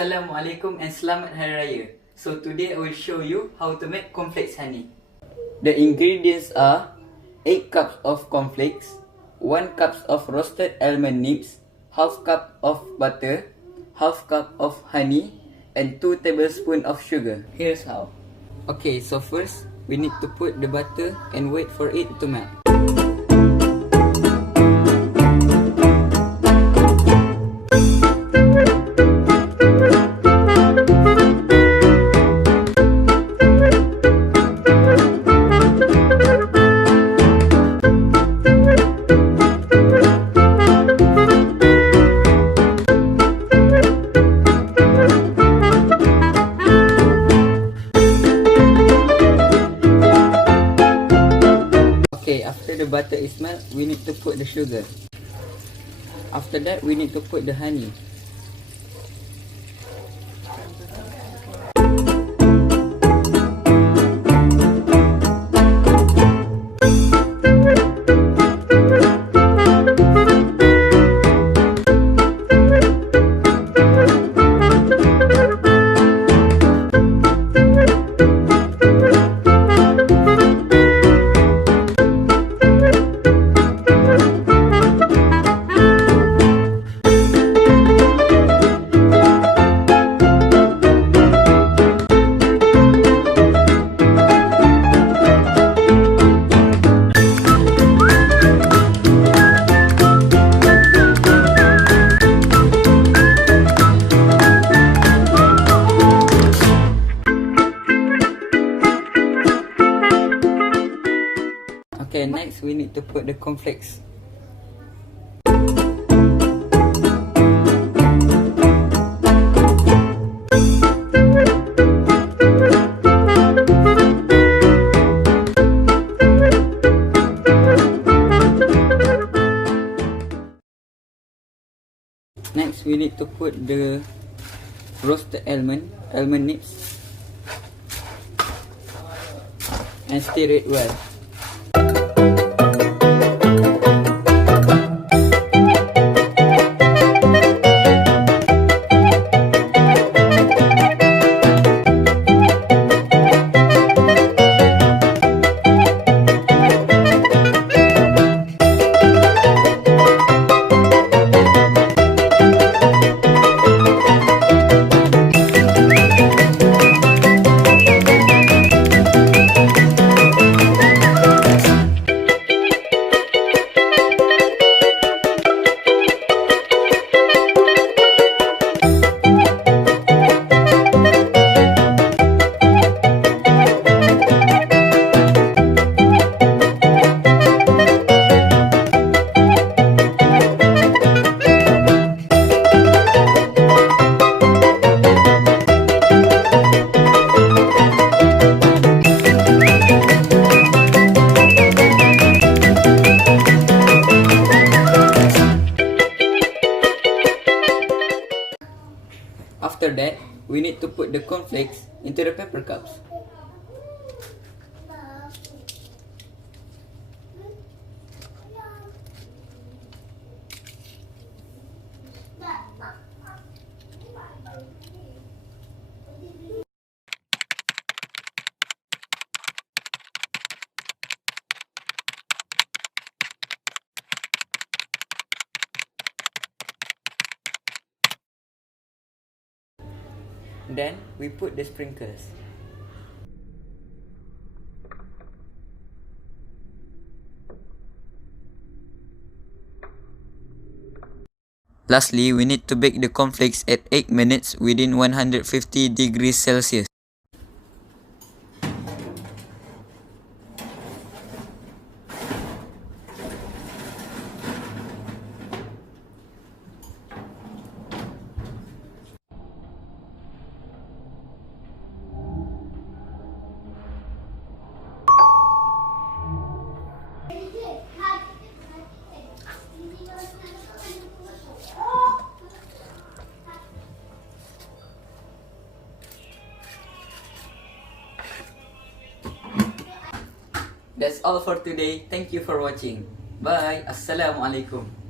Assalamualaikum and Selamat Hari Raya. So today I will show you how to make cornflakes honey. The ingredients are 8 cups of cornflakes, 1 cup of roasted almond nibs, half cup of butter, half cup of honey, and 2 tablespoons of sugar. Here's how. Okay, so first we need to put the butter and wait for it to melt. After the butter is melt, we need to put the sugar. After that, we need to put the honey. Okay, next we need to put the cornflakes. Next we need to put the roasted almond nibs and stir it well. After that, we need to put the cornflakes into the paper cups. Then we put the sprinkles. Lastly, we need to bake the cornflakes at 8 minutes within 150 degrees Celsius. That's all for today. Thank you for watching. Bye. Assalamualaikum.